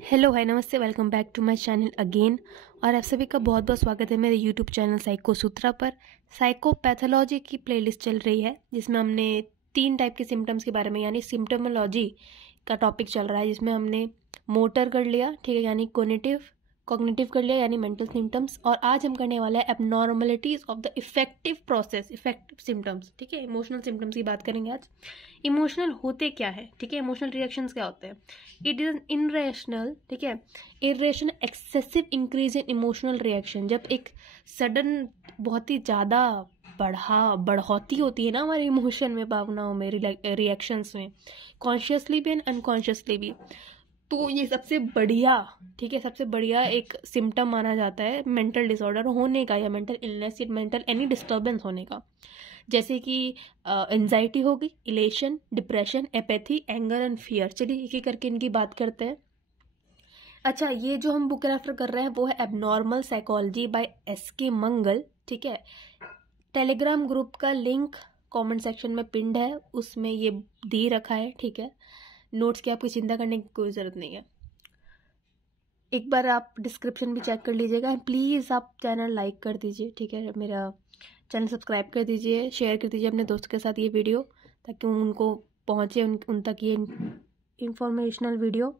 Hello hi नमस्ते, welcome back to my channel again. और आप सभी का बहुत बहुत स्वागत है मेरे यूट्यूब चैनल साइको सूत्रा पर। साइकोपैथोलॉजी की प्लेलिस्ट चल रही है जिसमें हमने 3 टाइप के सिम्टम्स के बारे में यानी सिम्टोमोलॉजी का टॉपिक चल रहा है, जिसमें हमने मोटर कर लिया, ठीक है, यानी कॉग्निटिव कर लिया यानी मेंटल सिम्टम्स। और आज हम करने वाले हैं abnormalities of the effective process, effective symptoms, ठीक है, इमोशनल सिम्टम्स की बात करेंगे आज। इमोशनल होते क्या है, ठीक है, इमोशनल रिएक्शंस क्या होते हैं। इट इज एन इनरेशनल, ठीक है, irrational excessive increase in emotional reaction. जब एक सडन बहुत ही ज़्यादा बढ़ोती होती है ना हमारे इमोशन में, भावनाओं में, रिएक्शंस में, कॉन्शियसली भी एंड अनकॉन्शियसली भी, तो ये सबसे बढ़िया, ठीक है, सबसे बढ़िया एक सिम्टम माना जाता है मेंटल डिसऑर्डर होने का या मेंटल इलनेस या मेंटल एनी डिस्टर्बेंस होने का। जैसे कि एंजाइटी होगी, elation, depression, apathy, anger and fear. चलिए एक एक करके इनकी बात करते हैं। अच्छा, ये जो हम बुक रेफर कर रहे हैं वो है एबनॉर्मल साइकोलॉजी बाय एस.के. मंगल, ठीक है। टेलीग्राम ग्रुप का लिंक कमेंट सेक्शन में पिंड है, उसमें ये दे रखा है, ठीक है। नोट्स की आपको चिंता करने की कोई ज़रूरत नहीं है। एक बार आप डिस्क्रिप्शन भी चेक कर लीजिएगा। प्लीज़ आप चैनल लाइक कर दीजिए, ठीक है, मेरा चैनल सब्सक्राइब कर दीजिए, शेयर कर दीजिए अपने दोस्तों के साथ ये वीडियो, ताकि उनको पहुँचे, उन तक ये इंफॉर्मेशनल वीडियो।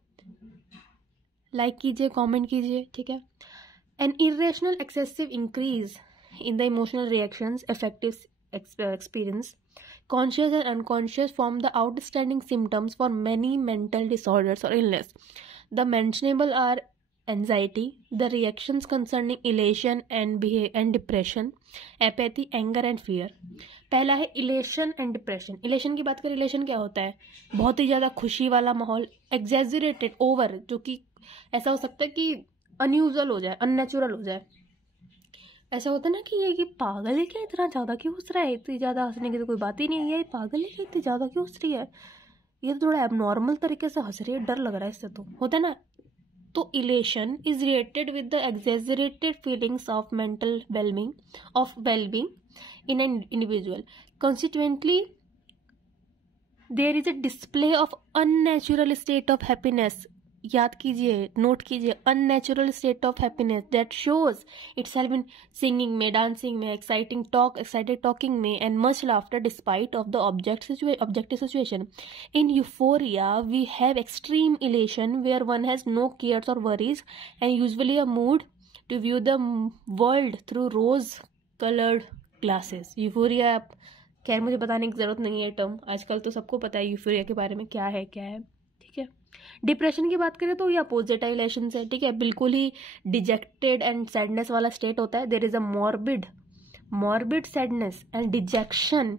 लाइक कीजिए, कमेंट कीजिए, ठीक है। An irrational excessive increase in the emotional reactions affective experience, conscious and unconscious, form the outstanding symptoms for many mental disorders or illness. The mentionable are anxiety, the reactions concerning elation and depression, apathy, anger and fear. पहला है elation and depression. Elation की बात करें, elation क्या होता है? बहुत ही ज़्यादा खुशी वाला माहौल, एग्जेजरेटेड, ओवर, जो कि ऐसा हो सकता है कि अनयूजुअल हो जाए, अननेचुरल हो जाए। ऐसा होता है ना कि ये पागल है क्या, इतना ज़्यादा क्यों हंस रहा है, इतनी ज़्यादा हंसने की तो कोई बात ही नहीं है, ये पागल है क्या, इतनी ज़्यादा क्यों हंस रही है, ये तो थोड़ा एबनॉर्मल तरीके से हंस रही है, डर लग रहा है इससे, तो होता है ना। तो elation is related with the exaggerated feelings of mental wellbeing in an individual. Consequently there is a display of unnatural state of happiness. याद कीजिए, नोट कीजिए, unnatural state of happiness that shows itself in singing में, dancing में, excited talking में, and much laughter despite of the objective situation. In euphoria we have extreme elation where one has no cares और worries and usually a mood to view the world through rose coloured glasses. Euphoria, खैर मुझे बताने की जरूरत नहीं है term, आजकल तो सबको पता है यूफोरिया के बारे में क्या है, ठीक है। डिप्रेशन की बात करें तो ये अपोजिट इलेशन से, ठीक है, बिल्कुल ही डिजेक्टेड एंड सैडनेस वाला स्टेट होता है। There is a morbid sadness and dejection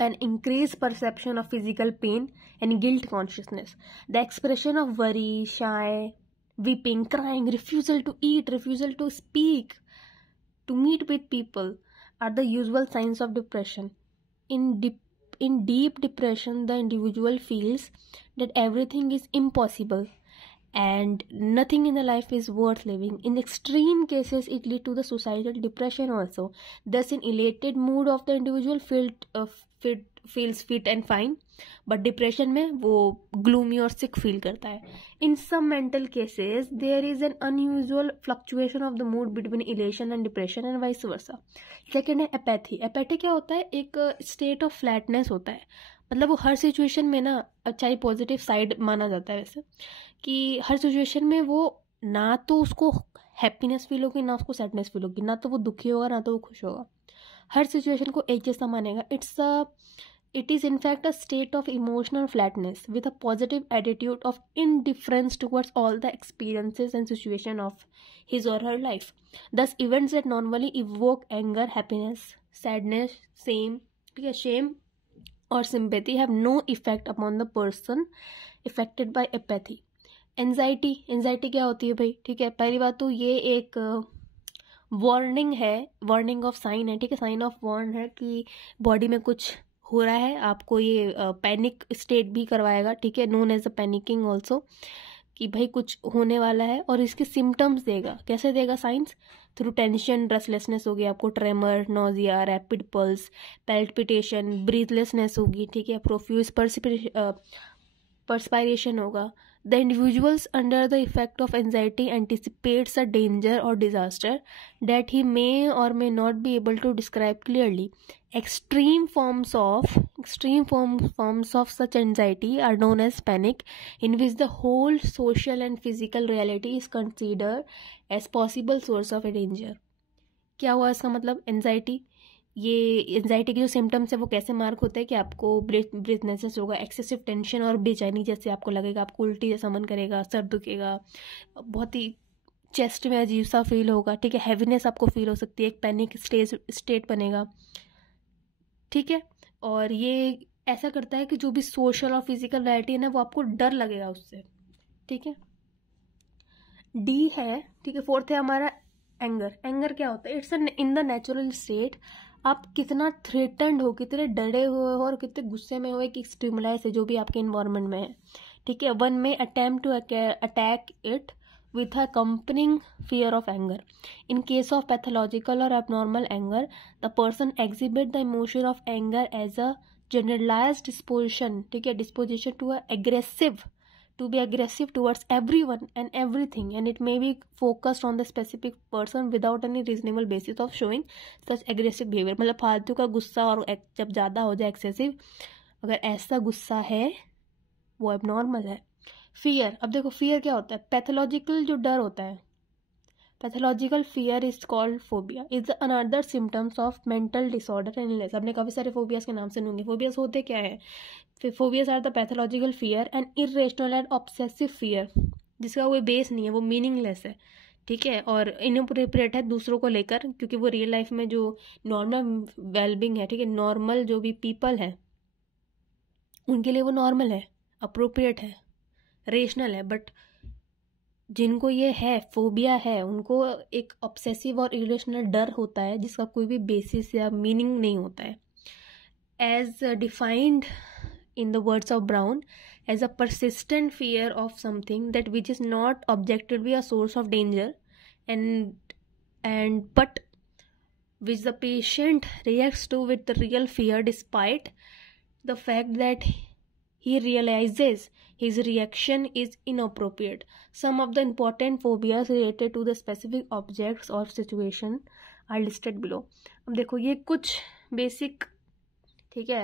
and increase perception of physical pain and guilt consciousness. The expression of worry, shy, weeping, crying, refusal to eat, refusal to speak, to meet with people are the usual signs of depression. In deep depression, the individual feels that everything is impossible and nothing in the life is worth living. In extreme cases, it leads to the suicidal depression also. Thus, in elated mood of the individual feels fit and fine, but depression में वो gloomy और sick feel करता है. In some mental cases, there is an unusual fluctuation of the mood between elation and depression and vice versa. Second है apathy. Apathy क्या होता है? एक state of flatness होता है, मतलब वो हर सिचुएशन में ना, अच्छा ही पॉजिटिव साइड माना जाता है वैसे, कि हर सिचुएशन में वो ना तो उसको हैप्पीनेस फील होगी, ना उसको सैडनेस फील होगी, ना तो वो दुखी होगा, ना तो वो खुश होगा, हर सिचुएशन को एक जैसा मानेगा। It is in fact a state of emotional flatness with a positive attitude of indifference towards all the experiences and situation of his or her life. Thus, events that normally evoke anger, happiness, sadness, shame or sympathy have no effect upon the person affected by apathy. Anxiety क्या होती है भाई, ठीक है, पहली बात तो ये एक वार्निंग ऑफ साइन है, ठीक है, साइन ऑफ वार्न है कि बॉडी में कुछ हो रहा है, आपको ये पैनिक स्टेट भी करवाएगा, ठीक है, known as a panicking also, कि भाई कुछ होने वाला है। और इसके सिम्टम्स देगा, कैसे देगा साइंस? थ्रू टेंशन, रेस्टलेसनेस होगी, आपको tremor, nausea, rapid pulse, palpitation, breathlessness होगी, ठीक है, प्रोफ्यूज परस्पायरेशन होगा, The individuals under the effect of anxiety anticipates a danger or disaster that he may or may not be able to describe clearly. Extreme forms of such anxiety are known as panic, in which the whole social and physical reality is considered as possible source of a danger. क्या हुआ इसका मतलब? Anxiety, ये anxiety के जो symptoms है वो कैसे मार्क होते हैं कि आपको ब्रीथनेसेस होगा, एक्सेसिव टेंशन और बेचैनी जैसे आपको लगेगा, आपको उल्टी जैसा मन करेगा, सर दुखेगा, बहुत ही चेस्ट में अजीब सा फील होगा, ठीक है, हैवीनेस आपको फील हो सकती है, एक पैनिक स्टेट बनेगा, ठीक है। और ये ऐसा करता है कि जो भी सोशल और फिजिकल रियलिटी है ना वो आपको डर लगेगा उससे, ठीक है। डी है, ठीक है, फोर्थ है हमारा एंगर। एंगर क्या होता है? It's in the natural state, आप कितना थ्रेटन्ड हो, कितने डरे हुए हो और कितने गुस्से में हो एक स्टिमुलाई से जो भी आपके इन्वायरमेंट में है, ठीक है। वन में attempt to attack it with accompanying fear of anger. In case of pathological or abnormal anger, the person exhibit the emotion of anger as a generalized disposition, ठीक है, disposition to be aggressive towards everyone and everything, and it may be focused on the specific person without any reasonable basis of showing such aggressive behavior. मतलब फालतू का गुस्सा और जब ज़्यादा हो जाए एक्सेसिव, अगर ऐसा गुस्सा है वो एबनॉर्मल है। फियर, अब देखो फियर क्या होता है? पैथोलॉजिकल जो डर होता है, pathological fear is called phobia, is another symptoms of mental disorder and illness. आपने काफ़ी सारे फोबियाज के नाम सुनेंगे। फोबियाज होते क्या है? Phobias are the pathological fear and irrational and obsessive fear, जिसका कोई बेस नहीं है, वो मीनिंगलेस है, ठीक है, और इनअप्रोप्रिएट है दूसरों को लेकर, क्योंकि वो रियल लाइफ में जो नॉर्मल वेलबींग है, ठीक है, नॉर्मल जो भी पीपल है उनके लिए वो नॉर्मल है, अप्रोप्रिएट है, रेशनल है। बट जिनको ये है, फोबिया है, उनको एक ऑब्सेसिव और इरेशनल डर होता है जिसका कोई भी बेसिस या मीनिंग नहीं होता है। As defined in the words of Brown, as a persistent fear of something that which is not objected be a source of danger and but which the patient reacts to with the real fear despite the fact that he realizes his reaction is inappropriate. Some of the important phobias related to the specific objects or situation are listed below. अब देखो ये कुछ basic, ठीक है,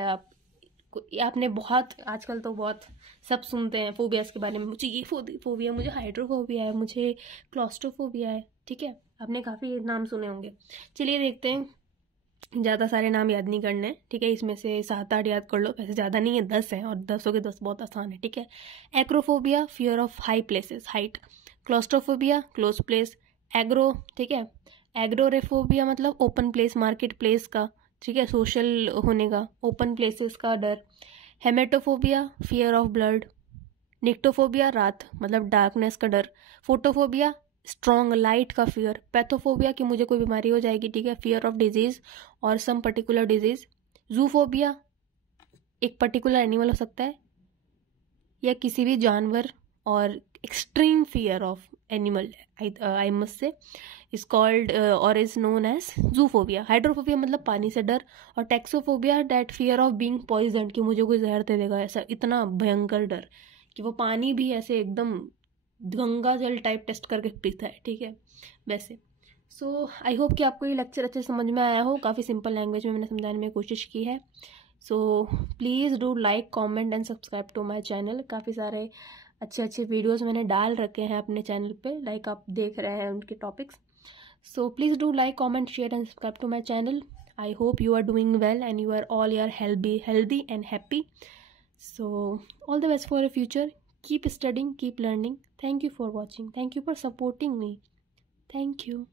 आपने बहुत आजकल तो बहुत सब सुनते हैं फोबियाज के बारे में, मुझे ये फोबिया, मुझे हाइड्रोफोबिया है, मुझे क्लॉस्ट्रोफोबिया है, ठीक है, आपने काफ़ी नाम सुने होंगे। चलिए देखते हैं, ज़्यादा सारे नाम याद नहीं करने, ठीक है, इसमें से 7-8 याद कर लो, वैसे ज़्यादा नहीं है, 10 है और 10 के 10 बहुत आसान है, ठीक है। Acrophobia, fear of high places, height. Claustrophobia, close place. Agro, ठीक है, एग्रोरेफोबिया मतलब ओपन प्लेस, मार्केट प्लेस का, ठीक है, सोशल होने का, ओपन प्लेसेस का डर। हेमेटोफोबिया, फियर ऑफ ब्लड। निक्टोफोबिया, रात मतलब डार्कनेस का डर। फोटोफोबिया, स्ट्रॉन्ग लाइट का फियर। पैथोफोबिया कि मुझे कोई बीमारी हो जाएगी, ठीक है, फियर ऑफ डिजीज और सम पर्टिकुलर डिजीज। जूफोबिया, एक पर्टिकुलर एनिमल हो सकता है या किसी भी जानवर, और extreme fear of animal I must say is called और is known as zoophobia. Hydrophobia मतलब पानी से डर, और toxophobia that fear of being poison कि मुझे कोई जहर दे देगा, ऐसा इतना भयंकर डर कि वो पानी भी ऐसे एकदम गंगा जल टाइप टेस्ट करके पीता है, ठीक है, वैसे। सो आई होप कि आपको ये लेक्चर अच्छे समझ में आया हो, काफ़ी सिंपल लैंग्वेज में मैंने समझाने में कोशिश की है। So please do like, comment and subscribe to my channel. काफ़ी सारे अच्छे अच्छे वीडियोस मैंने डाल रखे हैं अपने चैनल पे, लाइक आप देख रहे हैं उनके topics. So please do like, comment, share and subscribe to my channel. I hope you are doing well and you are all healthy and happy. So all the best for your future. Keep studying, keep learning. Thank you for watching. Thank you for supporting me. Thank you.